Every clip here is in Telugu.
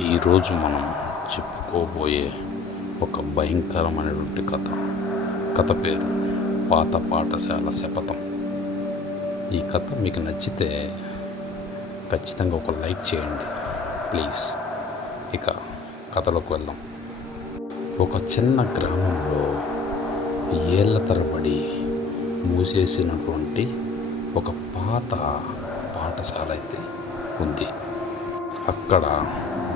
ఈరోజు మనం చెప్పుకోబోయే ఒక భయంకరమైనటువంటి కథ పేరు పాత పాఠశాల శపథం. ఈ కథ మీకు నచ్చితే ఖచ్చితంగా ఒక లైక్ చేయండి ప్లీజ్. ఇక కథలోకి వెళ్దాం. ఒక చిన్న గ్రామంలో ఏళ్ల తరబడి మూసేసినటువంటి ఒక పాత పాఠశాల అయితే ఉంది. అక్కడ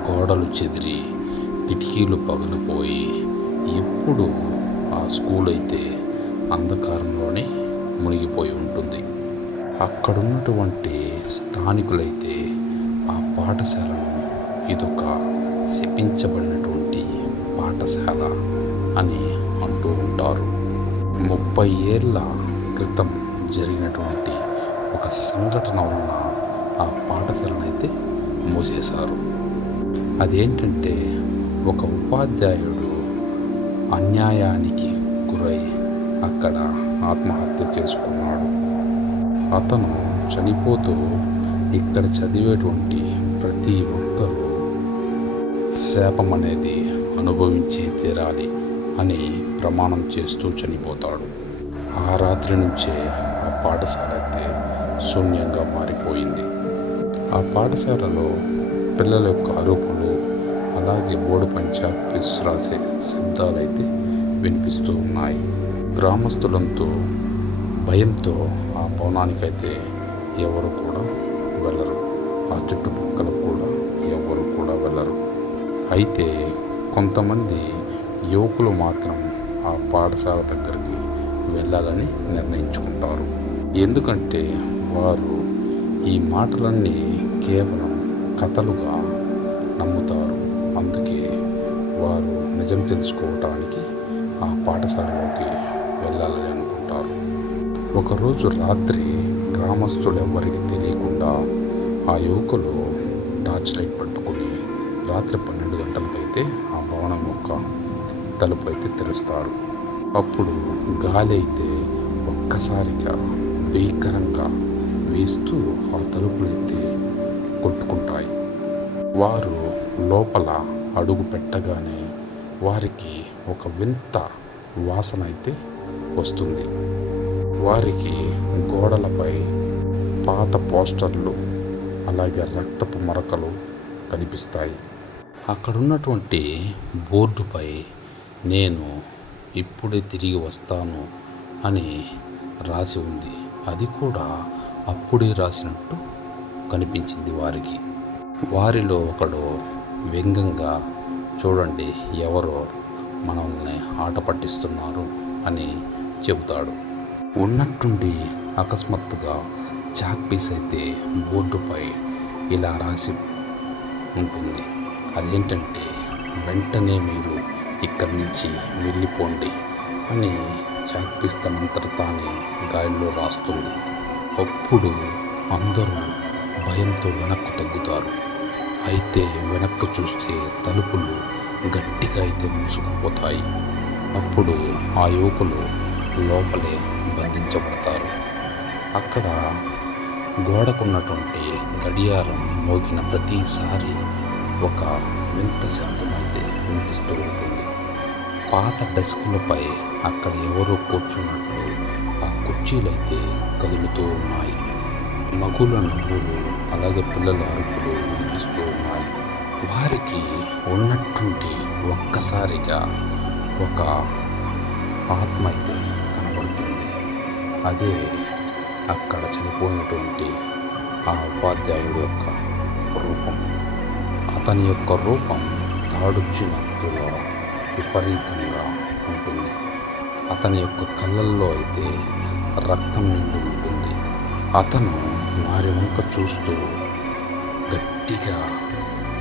గోడలు చెదిరి కిటికీలు పగిలిపోయి ఎప్పుడు ఆ స్కూల్ అయితే అంధకారంలోనే మునిగిపోయి ఉంటుంది. అక్కడున్నటువంటి స్థానికులైతే ఆ పాఠశాలను ఇదొక శపించబడినటువంటి పాఠశాల అని అంటూ ఉంటారు. 30 ఏళ్ళ క్రితం జరిగినటువంటి ఒక సంఘటన వలన ఆ పాఠశాలను అయితే మూసేశారు. అదేంటంటే, ఒక ఉపాధ్యాయుడు అన్యాయానికి గురై అక్కడ ఆత్మహత్య చేసుకున్నాడు. అతను చనిపోతూ ఇక్కడ చదివేటువంటి ప్రతి ఒక్కరూ శాపం అనేది అనుభవించే తీరాలి అని ప్రమాణం చేస్తూ చనిపోతాడు. ఆ రాత్రి నుంచే ఆ పాఠశాల అయితే శూన్యంగా మారిపోయింది. ఆ పాఠశాలలో పిల్లల యొక్క అరుపులు, అలాగే బోర్డుపై చాక్పీస్ రాసే శబ్దాలైతే వినిపిస్తూ ఉన్నాయి. గ్రామస్తులంతా భయంతో ఆ భవనానికైతే ఎవరు కూడా వెళ్ళరు. ఆ చుట్టుపక్కల కూడా ఎవరు కూడా వెళ్ళరు. అయితే కొంతమంది యువకులు మాత్రం ఆ పాఠశాల దగ్గరికి వెళ్ళాలని నిర్ణయించుకుంటారు. ఎందుకంటే వారు ఈ మాటలన్నీ కేవలం కథలుగా నమ్ముతారు. అందుకే వారు నిజం తెలుసుకోవటానికి ఆ పాఠశాలలోకి వెళ్ళాలని అనుకుంటారు. ఒకరోజు రాత్రి గ్రామస్తులు ఎవరికి తెలియకుండా ఆ యువకులు టార్చ్ లైట్ పట్టుకుని రాత్రి 12 గంటలకైతే ఆ భవనం యొక్క తలుపు అయితే తెరుస్తారు. అప్పుడు గాలి అయితే ఒక్కసారిగా భీకరంగా వీస్తూ ఆ తలుపులు ఎత్తి కొట్టుకుంటాయి. వారు లోపల అడుగు పెట్టగానే వారికి ఒక వింత వాసన అయితే వస్తుంది. వారికి గోడలపై పాత పోస్టర్లు, అలాగే రక్తపు మరకలు కనిపిస్తాయి. అక్కడున్నటువంటి బోర్డుపై నేను ఇప్పుడే తిరిగి వస్తాను అని రాసి ఉంది. అది కూడా అప్పుడే రాసినట్టు కనిపించింది వారికి. వారిలో ఒకడు వ్యంగ్యంగా, చూడండి ఎవరో మనల్ని ఆట పట్టిస్తున్నారు అని చెబుతాడు. ఉన్నట్టుండి అకస్మాత్తుగా చాక్పీస్ అయితే బోర్డుపై ఇలా రాసి ఉంటుంది. అదేంటంటే, వెంటనే మీరు ఇక్కడి నుంచి వెళ్ళిపోండి అని చాక్పీస్ తనంతట తానే గాలిలో రాస్తుంది. అప్పుడు అందరూ భయంతో వెనక్కు తగ్గుతారు. అయితే వెనక్కు చూస్తే తలుపులు గట్టిగా అయితే మూసుకుపోతాయి. అప్పుడు ఆ యువకులు లోపలే బంధించబడతారు. అక్కడ గోడకున్నటువంటి గడియారం మోగిన ప్రతిసారి ఒక వింత శబ్దం అయితే వినిపిస్తూ ఉంటుంది. పాత డెస్కులపై అక్కడ ఎవరో కూర్చున్నట్లు ఆ కుర్చీలైతే కదులుతూ ఉన్నాయి. మగుల నవ్వులు, అలాగే పిల్లల అరుపులు వినిపిస్తూ ఉన్నాయి. వారికి ఉన్నట్టుండి ఒక్కసారిగా ఒక ఆత్మ అయితే కనబడుతుంది. అదే అక్కడ చనిపోయినటువంటి ఆ ఉపాధ్యాయుడి యొక్క రూపం. అతని యొక్క రూపం తాడుచ్చినట్టులో విపరీతంగా ఉంటుంది. అతని యొక్క కళ్ళల్లో అయితే రక్తం నిండి ఉంటుంది. అతను వారి వంక చూస్తూ గట్టిగా,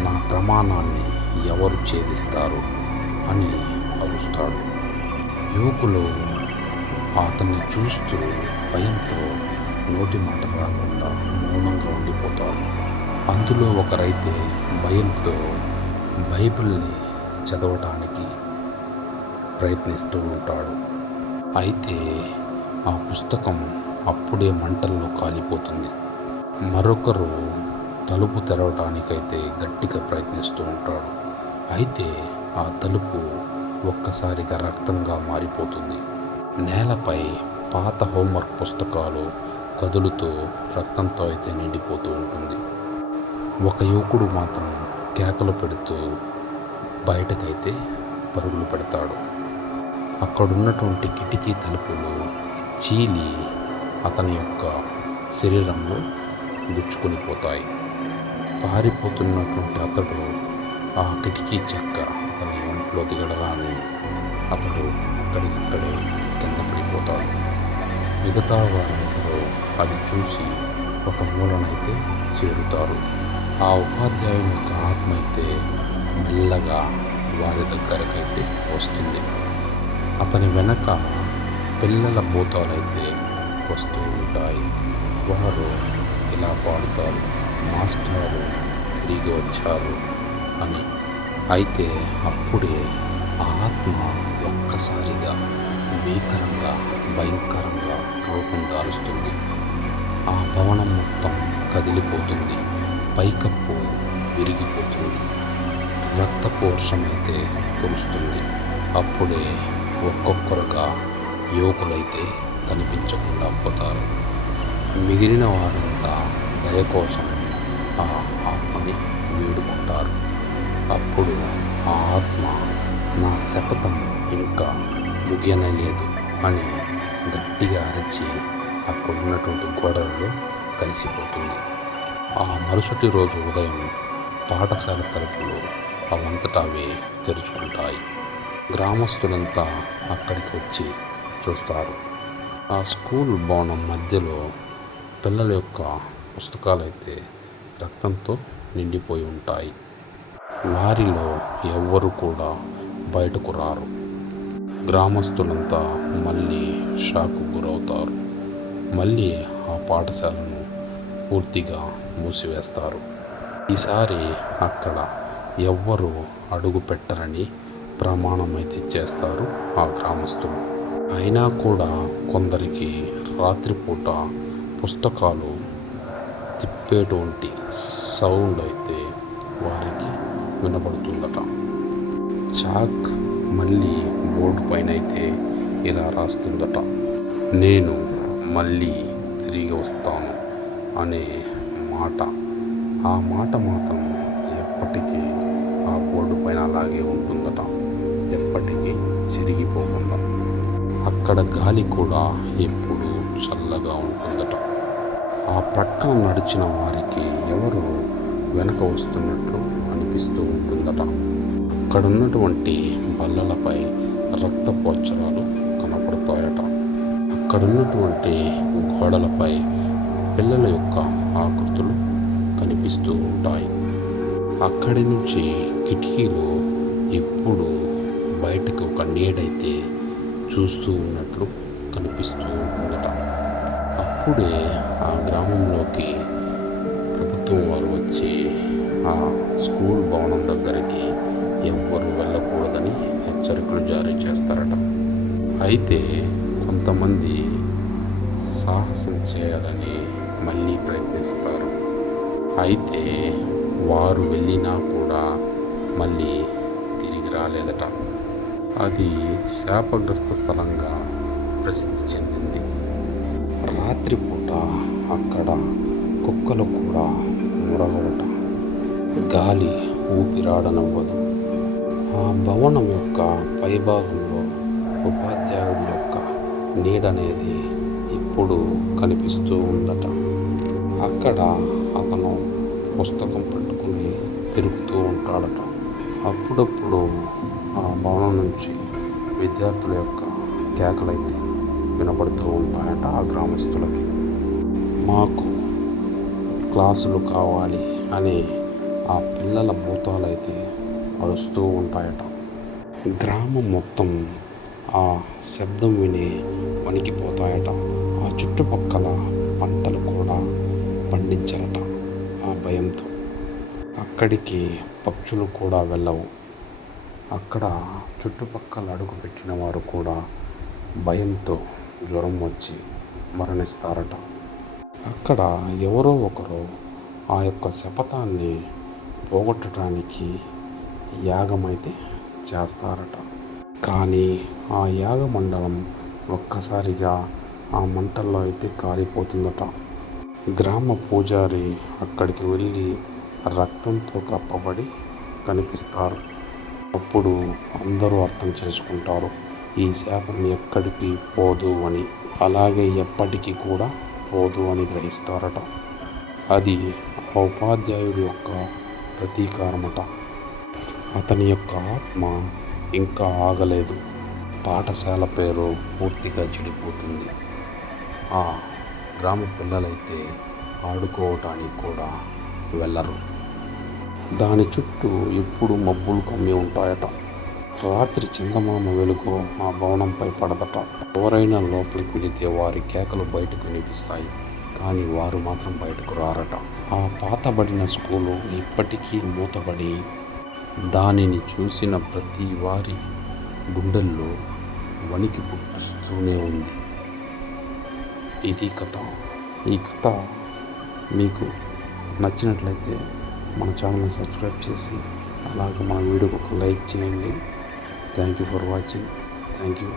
నా ప్రమాణాన్ని ఎవరు ఛేదిస్తారు అని అరుస్తాడు. యువకులు అతన్ని చూస్తూ భయంతో నోటి మాట రాకుండా మౌనంగా ఉండిపోతారు. అందులో ఒకరైతే భయంతో బైబిల్ని చదవటానికి ప్రయత్నిస్తూ ఉంటాడు. అయితే ఆ పుస్తకం అప్పుడే మంటల్లో కాలిపోతుంది. మరొకరు తలుపు తెరవటానికైతే గట్టిగా ప్రయత్నిస్తూ ఉంటాడు. అయితే ఆ తలుపు ఒక్కసారిగా రక్తంగా మారిపోతుంది. నేలపై పాత హోంవర్క్ పుస్తకాలు కదులుతూ రక్తంతో అయితే నిండిపోతూ ఉంటుంది. ఒక యువకుడు మాత్రం కేకలు పెడుతూ బయటకైతే పరుగులు పెడతాడు. అక్కడున్నటువంటి కిటికీ తలుపులు చీలి అతని యొక్క శరీరంలో గుచ్చుకొని పోతాయి. పారిపోతున్నటువంటి అతడు ఆ కిటికీ చెక్క అతని ఒంట్లో దిగడగానే అతడు అక్కడికక్కడే కింద పడిపోతాడు. మిగతా వారందరూ అది చూసి ఒక మూలనైతే చేరుతారు. ఆ ఉపాధ్యాయుని యొక్క ఆత్మ అయితే మెల్లగా వారి దగ్గరకైతే వస్తుంది. అతని వెనక పిల్లల భూతాలైతే వస్తూ ఉంటాయి. వారు ఇలా పాడుతారు, మాస్టారు తిరిగి వచ్చారు అని. అయితే అప్పుడే ఆ ఆత్మ ఒక్కసారిగా భయంకరంగా రూపం దాలుస్తుంది. ఆ భవనం మొత్తం కదిలిపోతుంది. పైకప్పు విరిగిపోతుంది. రక్తపు వర్షమైతే కురుస్తుంది. అప్పుడే ఒక్కొక్కరుగా యువకులైతే కనిపించకుండా పోతారు. మిగిలిన వారంతా దయ కోసం ఆ ఆత్మని వేడుకుంటారు. అప్పుడు ఆ ఆత్మ నా శపథం ఇంకా ముగియనలేదు అని గట్టిగా అరిచి అక్కడున్నటువంటి గోడలలో కలిసిపోతుంది. ఆ మరుసటి రోజు ఉదయం పాఠశాల తలుపులు అవంతటా అవే తెరుచుకుంటాయి. గ్రామస్తులంతా అక్కడికి వచ్చి చూస్తారు. ఆ స్కూల్ భవనం మధ్యలో పిల్లల యొక్క పుస్తకాలైతే రక్తంతో నిండిపోయి ఉంటాయి. వారిలో ఎవ్వరు కూడా బయటకు రారు. గ్రామస్తులంతా మళ్ళీ షాకు గురవుతారు. మళ్ళీ ఆ పాఠశాలను పూర్తిగా మూసివేస్తారు. ఈసారి అక్కడ ఎవ్వరూ అడుగు పెట్టరని ప్రమాణం అయితే చేస్తారు ఆ గ్రామస్తులు. అయినా కూడా కొందరికి రాత్రిపూట పుస్తకాలు తిప్పేటువంటి సౌండ్ అయితే వారికి వినబడుతుందట. చాక్ మళ్ళీ బోర్డు పైన అయితే ఇలా రాస్తుందట, నేను మళ్ళీ తిరిగి వస్తాను అనే మాట. ఆ మాట మాత్రం ఎప్పటికీ ఆ బోర్డు పైన అలాగే ఉంటుందట, ఎప్పటికీ చిరిగిపోకుండా. అక్కడ గాలి కూడా ఎప్పుడూ చల్లగా ఉంటుందట. ఆ ప్రక్కన నడిచిన వారికి ఎవరు వెనక వస్తున్నట్లు అనిపిస్తూ ఉంటుందట. అక్కడున్నటువంటి బల్లలపై రక్తపోచ్చరాలు కనపడతాయట. అక్కడున్నటువంటి గోడలపై పిల్లల యొక్క ఆకృతులు కనిపిస్తూ ఉంటాయి. అక్కడి నుంచి కిటికీలో ఎప్పుడు బయటకు ఒక నీడైతే చూస్తూ ఉన్నట్లు కనిపిస్తూ ఉంటుందట. అప్పుడే ఆ గ్రామంలోకి ప్రభుత్వం వారు వచ్చి ఆ స్కూల్ భవనం దగ్గరికి ఎవ్వరూ వెళ్ళకూడదని హెచ్చరికలు జారీ చేస్తారట. అయితే కొంతమంది సాహసం చేయాలని మళ్ళీ ప్రయత్నిస్తారు. అయితే వారు వెళ్ళినా కూడా మళ్ళీ తిరిగి రాలేదట. అది శాపగ్రస్త స్థలంగా ప్రసిద్ధి చెందింది. రాత్రిపూట అక్కడ కుక్కలు కూడా మురగవట. గాలి ఊపిరాడనవ్వదు. ఆ భవనం యొక్క పైభాగంలో ఉపాధ్యాయుడి యొక్క నీడనేది ఇప్పుడు కనిపిస్తూ ఉందట. అక్కడ అతను పుస్తకం పట్టుకుని తిరుగుతూ ఉంటాడట. అప్పుడప్పుడు ఆ భవనం నుంచి విద్యార్థుల యొక్క కేకలైతే వినపడుతూ ఉంటాయట ఆ గ్రామస్తులకి. మాకు క్లాసులు కావాలి అని ఆ పిల్లల భూతాలైతే అరుస్తూ ఉంటాయట. గ్రామం మొత్తం ఆ శబ్దం విని వణికిపోతాయట. ఆ చుట్టుపక్కల పంటలు కూడా పండించరట ఆ భయంతో. అక్కడికి పక్షులు కూడా వెళ్ళవు. అక్కడ చుట్టుపక్కల అడుగు పెట్టిన వారు కూడా భయంతో జ్వరం వచ్చి మరణిస్తారట. అక్కడ ఎవరో ఒకరు ఆ యొక్క శపథాన్ని పోగొట్టడానికి యాగమైతే చేస్తారట. కానీ ఆ యాగమండలం ఒక్కసారిగా ఆ మంటల్లో అయితే కాలిపోతుందట. గ్రామ పూజారి అక్కడికి వెళ్ళి రక్తంతో కప్పబడి కనిపిస్తారు. అప్పుడు అందరూ అర్థం చేసుకుంటారు, ఈ శాపం ఎక్కడికి పోదు అని, అలాగే ఎప్పటికీ కూడా పోదు అని గ్రహిస్తారట. అది ఆ ఉపాధ్యాయుడి యొక్క ప్రతీకారమట. అతని యొక్క ఆత్మ ఇంకా ఆగలేదు. పాఠశాల పేరు పూర్తిగా చెడిపోతుంది. ఆ గ్రామ పిల్లలైతే ఆడుకోవటానికి కూడా వెళ్ళరు. దాని చుట్టూ ఎప్పుడు మబ్బులు కమ్మి ఉంటాయట. రాత్రి చందమామ వెలుగు ఆ భవనంపై పడదట. ఎవరైనా లోపలికి వెళితే వారి కేకలు బయటకు వినిపిస్తాయి, కానీ వారు మాత్రం బయటకు రారట. ఆ పాతబడిన స్కూలు ఇప్పటికీ మూతబడి దానిని చూసిన ప్రతి వారి గుండెల్లో వణికి పుట్టిస్తూనే ఉంది. ఇది కథ. ఈ కథ మీకు నచ్చినట్లయితే మన ఛానల్ని సబ్స్క్రైబ్ చేసి అలాగే మన వీడియోకి ఒక లైక్ చేయండి. Thank you for watching. Thank you.